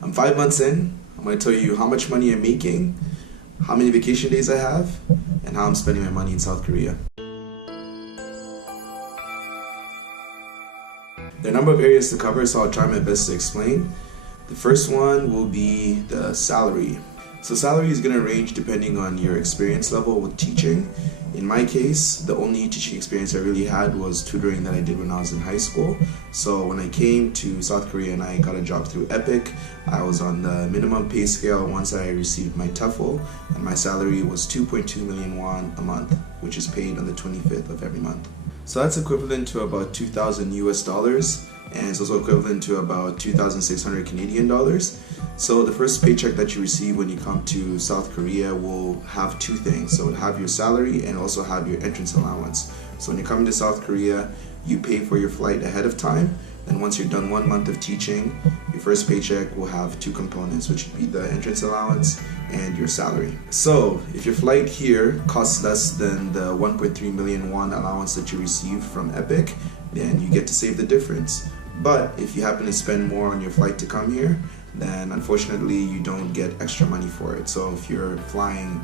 I'm 5 months in. I'm going to tell you how much money I'm making, how many vacation days I have, and how I'm spending my money in South Korea. There are a number of areas to cover, so I'll try my best to explain. The first one will be the salary. So salary is going to range depending on your experience level with teaching. In my case, the only teaching experience I really had was tutoring that I did when I was in high school. So when I came to South Korea and I got a job through EPIK, I was on the minimum pay scale once I received my TOEFL, and my salary was 2.2 million won a month, which is paid on the 25th of every month. So that's equivalent to about 2,000 US dollars, and it's also equivalent to about 2,600 Canadian dollars. So the first paycheck that you receive when you come to South Korea will have two things. So it'll have your salary and also have your entrance allowance. So when you come to South Korea, you pay for your flight ahead of time. And once you're done 1 month of teaching, your first paycheck will have two components, which would be the entrance allowance and your salary. So if your flight here costs less than the 1.3 million won allowance that you received from EPIK, then you get to save the difference. But if you happen to spend more on your flight to come here, then unfortunately you don't get extra money for it. So if you're flying,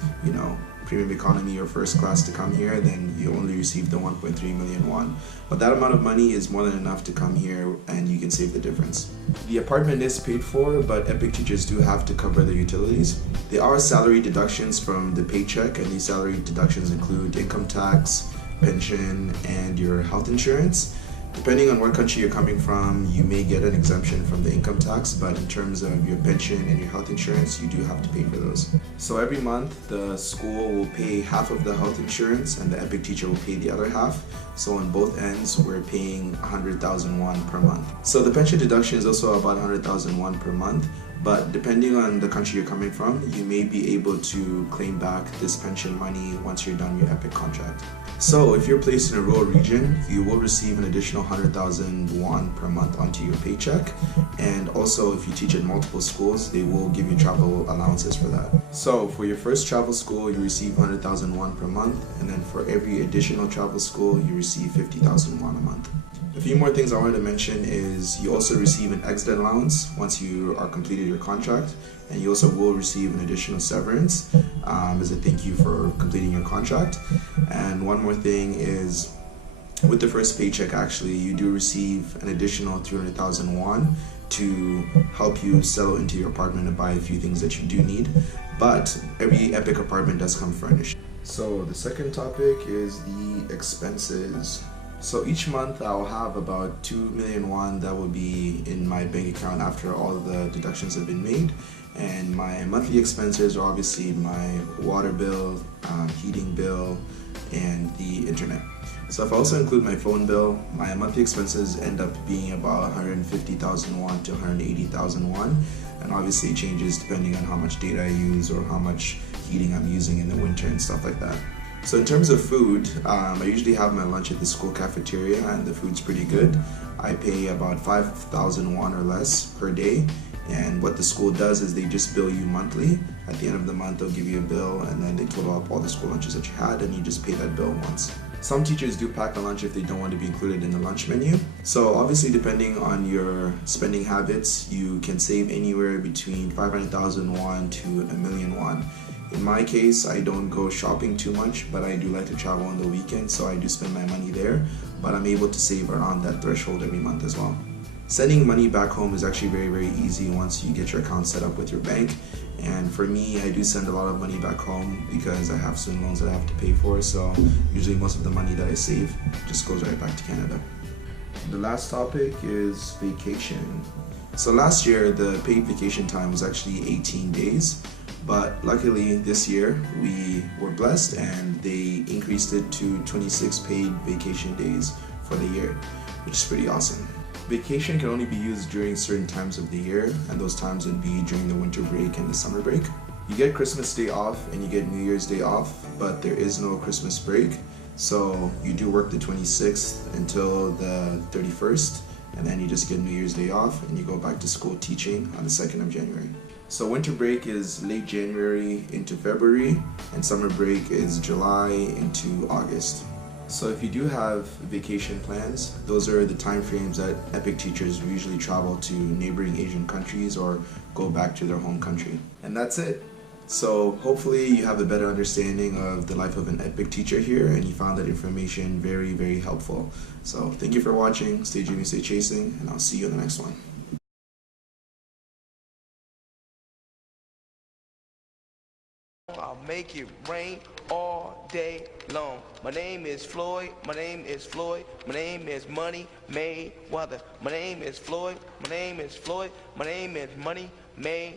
premium economy or first class to come here, then you only receive the 1.3 million won. But that amount of money is more than enough to come here, and you can save the difference. The apartment is paid for, but EPIK teachers do have to cover their utilities. There are salary deductions from the paycheck, and these salary deductions include income tax, pension, and your health insurance. Depending on what country you're coming from, you may get an exemption from the income tax, but in terms of your pension and your health insurance, you do have to pay for those. So every month, the school will pay half of the health insurance and the EPIK teacher will pay the other half. So on both ends, we're paying 100,000 won per month. So the pension deduction is also about 100,000 won per month, but depending on the country you're coming from, you may be able to claim back this pension money once you're done your EPIK contract. So if you're placed in a rural region, you will receive an additional 100,000 won per month onto your paycheck. And also if you teach at multiple schools, they will give you travel allowances for that. So for your first travel school, you receive 100,000 won per month. And then for every additional travel school, you receive 50,000 won a month. A few more things I wanted to mention is you also receive an exit allowance once you are completed your contract, and you also will receive an additional severance as a thank you for completing your contract. And one more thing is with the first paycheck, actually, you do receive an additional 300,000 won to help you settle into your apartment and buy a few things that you do need. But every EPIK apartment does come furnished. So the second topic is the expenses. So each month I'll have about 2 million won that will be in my bank account after all of the deductions have been made. And my monthly expenses are obviously my water bill, heating bill, and the internet. So if I also include my phone bill, my monthly expenses end up being about 150,000 won to 180,000 won. And obviously it changes depending on how much data I use or how much heating I'm using in the winter and stuff like that. So in terms of food, I usually have my lunch at the school cafeteria, and the food's pretty good. I pay about 5,000 won or less per day, and what the school does is they just bill you monthly. At the end of the month, they'll give you a bill, and then they total up all the school lunches that you had, and you just pay that bill once. Some teachers do pack a lunch if they don't want to be included in the lunch menu. So obviously, depending on your spending habits, you can save anywhere between 500,000 won to a million won. In my case, I don't go shopping too much, but I do like to travel on the weekend, so I do spend my money there, but I'm able to save around that threshold every month as well. Sending money back home is actually very, very easy once you get your account set up with your bank. And for me, I do send a lot of money back home because I have student loans that I have to pay for, so usually most of the money that I save just goes right back to Canada. The last topic is vacation. So last year, the paid vacation time was actually 18 days. But luckily this year we were blessed and they increased it to 26 paid vacation days for the year, which is pretty awesome. Vacation can only be used during certain times of the year, and those times would be during the winter break and the summer break. You get Christmas Day off and you get New Year's Day off, but there is no Christmas break. So you do work the 26th until the 31st, and then you just get New Year's Day off and you go back to school teaching on the 2nd of January. So winter break is late January into February, and summer break is July into August. So if you do have vacation plans, those are the time frames that EPIK teachers usually travel to neighboring Asian countries or go back to their home country. And that's it. So hopefully you have a better understanding of the life of an EPIK teacher here, and you found that information very, very helpful. So thank you for watching. Stay dreaming, stay chasing, and I'll see you in the next one. I'll make it rain all day long. My name is Floyd, my name is Floyd, my name is Money Mayweather. My name is Floyd, my name is Floyd, my name is Money Mayweather.